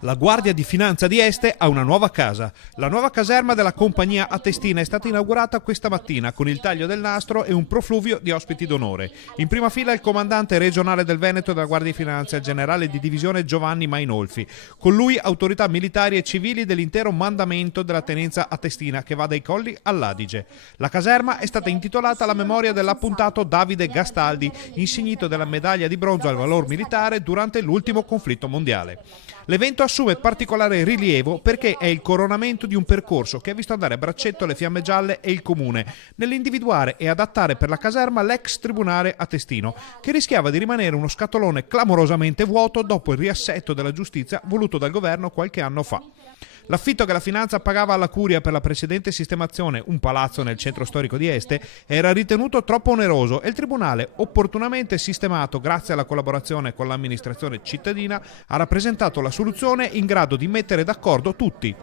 La Guardia di Finanza di Este ha una nuova casa. La nuova caserma della compagnia a Testina è stata inaugurata questa mattina con il taglio del nastro e un profluvio di ospiti d'onore. In prima fila il comandante regionale del Veneto della Guardia di Finanza, il generale di divisione Giovanni Mainolfi. Con lui autorità militari e civili dell'intero mandamento della tenenza a Testina che va dai Colli all'Adige. La caserma è stata intitolata alla memoria dell'appuntato Davide Gastaldi, insignito della medaglia di bronzo al valor militare durante l'ultimo conflitto mondiale. L'evento assume particolare rilievo perché è il coronamento di un percorso che ha visto andare a braccetto le Fiamme Gialle e il Comune nell'individuare e adattare per la caserma l'ex tribunale a Testino, che rischiava di rimanere uno scatolone clamorosamente vuoto dopo il riassetto della giustizia voluto dal governo qualche anno fa. L'affitto che la finanza pagava alla Curia per la precedente sistemazione, un palazzo nel centro storico di Este, era ritenuto troppo oneroso e il Tribunale, opportunamente sistemato grazie alla collaborazione con l'amministrazione cittadina, ha rappresentato la soluzione in grado di mettere d'accordo tutti.